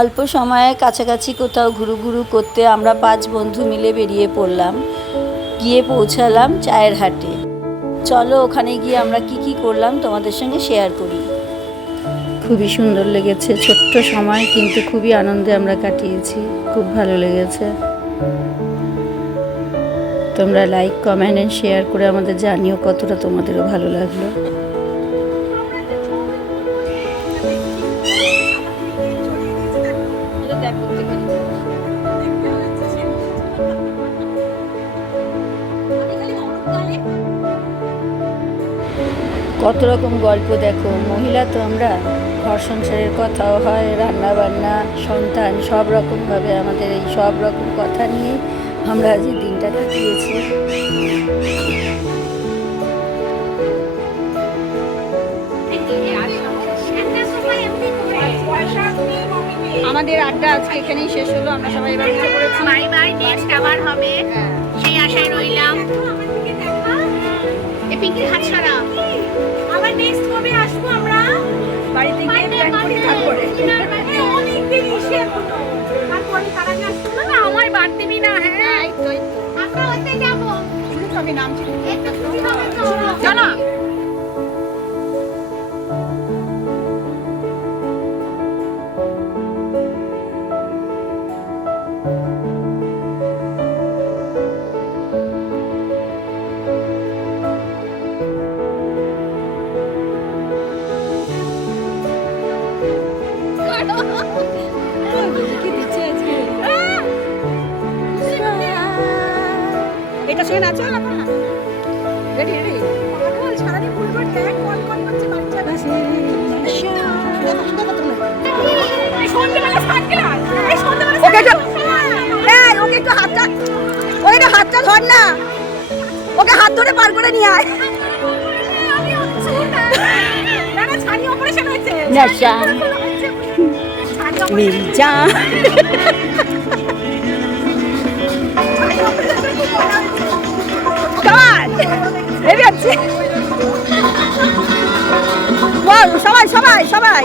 অল্প সময়ে কাছাকাছি কোথাও ঘুরু করতে আমরা 5 বন্ধু মিলে বেরিয়ে পড়লাম। গিয়ে পৌঁছালাম চায়ের হাটে। চলো ওখানে গিয়ে আমরা কি করলাম তোমাদের সঙ্গে শেয়ার করি। খুবই সুন্দর লেগেছে, ছোট্ট সময় কিন্তু খুবই আনন্দে আমরা কাটিয়েছি, খুব ভালো লেগেছে। তোমরা লাইক, কমেন্ট এন্ড শেয়ার করে আমাদের জানিও কতটা তোমাদেরও ভালো লাগলো। কত রকম গল্প দেখো, মহিলা তো আমরা, ঘর সংসারের কথাও হয়, রান্না বান্না, সন্তান, সব রকমভাবে আমাদের এই সব রকম কথা নিয়ে আমরা আজ এই দিনটা কাটিয়েছি। আমাদের আড্ডা আজকে এখানেই শেষ হলো। আমরা সবাই এবার উঠে পড়েছি। বাই বাই, নেক্সট আবার হবে, সেই আশায় রইলাম। এই পিঙ্কির হাত ছাড়া আবার নেক্সট কবে আসবো আমরা? বাড়িতে গিয়ে প্ল্যান করি তারপরে। অনেক দিন এসে এখনো তারপরে তার আগে আসবো না। আমার বাদ দিবি না? হ্যাঁ, এই তো আমরা ওতে যাবো। শুরু হবে নাম ছিল। চলো। এটা সঙ্গে নাচো না? Ready ready. পাগল, সারাদিন ফুলবার ট্যাগ কল করছে বাচ্চাটা। এই সন্ধ্যাবেলা স্টার্ট ক্লাস, এই সন্ধ্যাবেলা ওকে একটু, এই ওকে একটু হাতটা, ওই একটু হাতটা ধর না, ওকে হাত ধরে পার করে নিয়ে আয়। আমি হচ্ছে না না, ছানি অপারেশন হয়েছে। নশা মির্জা। কামান রেডি আছে। বল সবাই সবাই সবাই